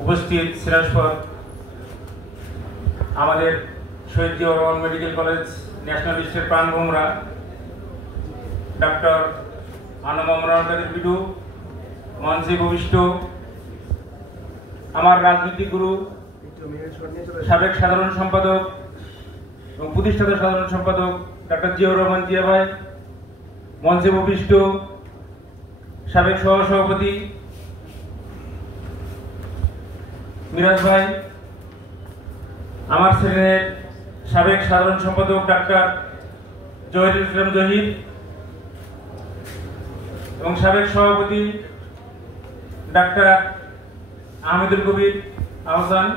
উপস্থিত সিরাজগঞ্জ আমাদের শহীদ জিয়াউর রহমান মেডিকেল কলেজ ন্যাশনালিস্টের প্রাণভোমরা ডক্টর আনম আমরানকারী বিডু, মঞ্চে ভূমিষ্ঠ আমার রাজনৈতিক গুরু, সাবেক সাধারণ সম্পাদক এবং প্রতিষ্ঠাতা সাধারণ সম্পাদক ডক্টর জিয়াউর রহমান জিয়া ভাই, মঞ্চে ভূমিষ্ঠ সাবেক সহসভাপতি মিরাজ ভাই, আমার শ্রেণীর সাবেক সাধারণ সম্পাদক ডাক্তার জহিরুল ইসলাম জহির এবং সাবেক সভাপতি ডাক্তার আহমেদুল কবির আহসান,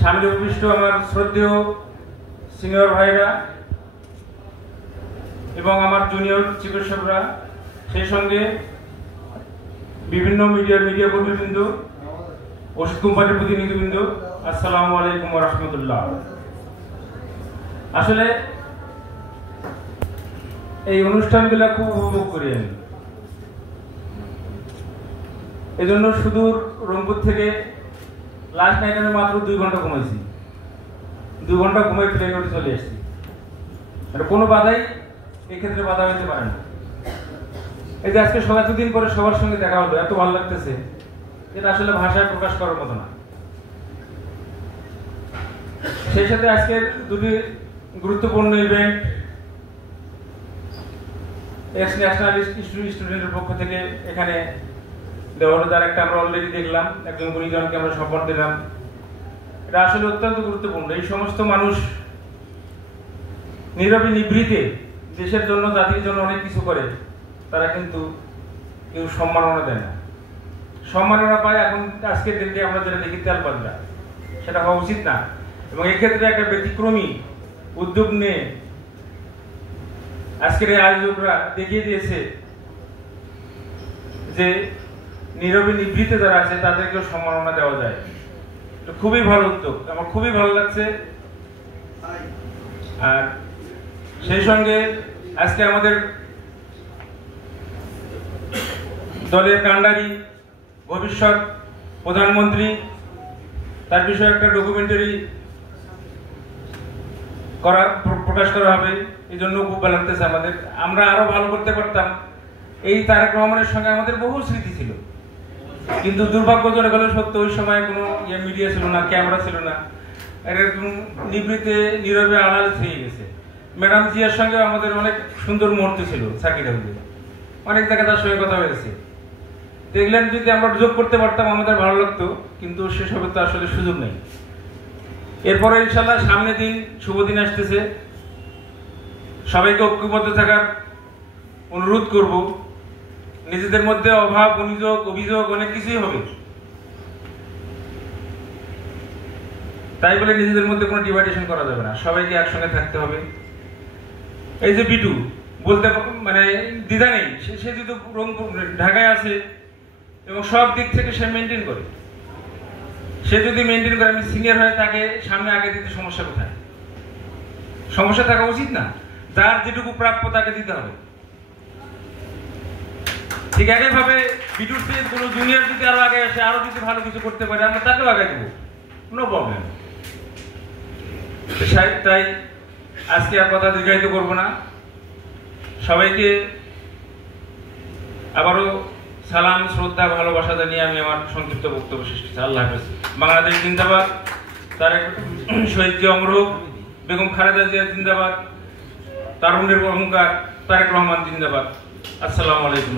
সামনে উপবিষ্ট আমার শ্রদ্ধেয় সিনিয়র ভাইরা এবং আমার জুনিয়র চিকিৎসকরা, সেই সঙ্গে বিভিন্ন মিডিয়া কর্মীবৃন্দ, ওষুধ কোম্পানির প্রতিনিধিবৃন্দ, আসসালামু আলাইকুম ওয়া রাহমাতুল্লাহ। আসলে এই অনুষ্ঠানগুলো খুব উপভোগ করি আমি। এজন্য সুদূর রংপুর থেকে লাস্ট নাইট আমি মাত্র 2 ঘন্টা ঘুমাইছি। 2 ঘন্টা ঘুমাই প্লেনে উঠে চলে এসেছি। কোনো বাধাই এক্ষেত্রে বাধা হইতে পারে না। এই যে আজকে এতদিন পরে সবার সঙ্গে দেখা হলো, এত ভালো লাগতেছে, এটা আসলে ভাষায় প্রকাশ করার মতো না। সেই সাথে আজকের দুটি গুরুত্বপূর্ণ ইভেন্ট এক্স ন্যাশনালিস্ট স্টুডেন্টের পক্ষ থেকে এখানে দেওয়া হলো, তার একটা আমরা অলরেডি দেখলাম, একজন গুণীজনকে আমরা সম্মান দিলাম। এটা আসলে অত্যন্ত গুরুত্বপূর্ণ। এই সমস্ত মানুষ নীরবে নিভৃতে দেশের জন্য, জাতির জন্য অনেক কিছু করে, তারা কিন্তু কেউ সম্মাননা দেয় না। সম্মাননা পায় এখন আজকের দিনকে আমরা যেটা দেখি তেলবাদরা, সেটা হওয়া উচিত না। এবং এক্ষেত্রে একটা ব্যতিক্রমী উদ্যোগ নিয়ে আজকের এই আয়োজকরা দেখিয়ে দিয়েছে যে নীরবে নিভৃতে যারা আছে তাদেরকেও সম্মাননা দেওয়া যায়। তো খুবই ভালো উদ্যোগ, আমার খুবই ভালো লাগছে। আর সেই সঙ্গে আজকে আমাদের দলের কাণ্ডারি, ভবিষ্যৎ প্রধানমন্ত্রী, তার বিষয়ে একটা ডকুমেন্টারি প্রকাশ করা হবে। এই জন্য খুব ভালো লাগতেছে আমাদের। আমরা আরো ভালো করতে পারতাম। এই তারেক রহমানের সঙ্গে আমাদের বহু স্মৃতি ছিল, কিন্তু দুর্ভাগ্যজনক হলে সত্য, ওই সময় কোনো মিডিয়া ছিল না, ক্যামেরা ছিল না, একদম নিবৃতে নীরবে আড়াল থেকে গেছে। ম্যাডাম জিয়ার সঙ্গে আমাদের অনেক সুন্দর মুহূর্ত ছিল, সাকির আহমেদ অনেক জায়গায় তার সঙ্গে কথা হয়েছে। দেখলেন যদি আমরা যোগ করতে পারতাম আমাদের ভালো লাগতো, কিন্তু সেসবের তো আসলে সুযোগ নেই। এরপরে ইনশাল্লাহ সামনে দিন, শুভ দিন আসতেছে, সবাইকে ঐক্যবদ্ধ থাকার অনুরোধ করব। নিজেদের মধ্যে অভাব, অভিযোগ অনেক কিছুই হবে, তাই বলে নিজেদের মধ্যে কোনো ডিভাইডেশন করা যাবে না, সবাইকে একসঙ্গে থাকতে হবে। এই যে বিটু বলতে মানে দ্বিধা নেই, সে যদি ঢাকায় আছে এবং সব দিক থেকে সে মেনটেন করে, সে যদি মেনটেন করে, আমি সিনিয়র হয়ে তাকে সামনে আগে দিতে সমস্যা কোথায়? সমস্যা থাকা উচিত না। যার যেটুকু প্রাপ্য তাকে দিতে হবে। ঠিক একইভাবে বিটুর থেকে কোনো জুনিয়র যদি আরো আগে আসে, আরো যদি ভালো কিছু করতে পারে, আমরা তাকেও আগে দেবো, নো প্রবলেম। তাই আজকে আর কথা দীর্ঘায়িত করব না। সবাইকে আবারও সালাম, শ্রদ্ধা, ভালোবাসা জানিয়ে আমি আমার সংক্ষিপ্ত বক্তব্য শেষ করছি। আল্লাহ হাফেজ। বাংলাদেশ জিন্দাবাদ। তারেক শহীদ জিয়া অমর হোক। বেগম খালেদা জিয়া জিন্দাবাদ। তারুণের অহংকার তারেক রহমান জিন্দাবাদ। আসসালামু আলাইকুম।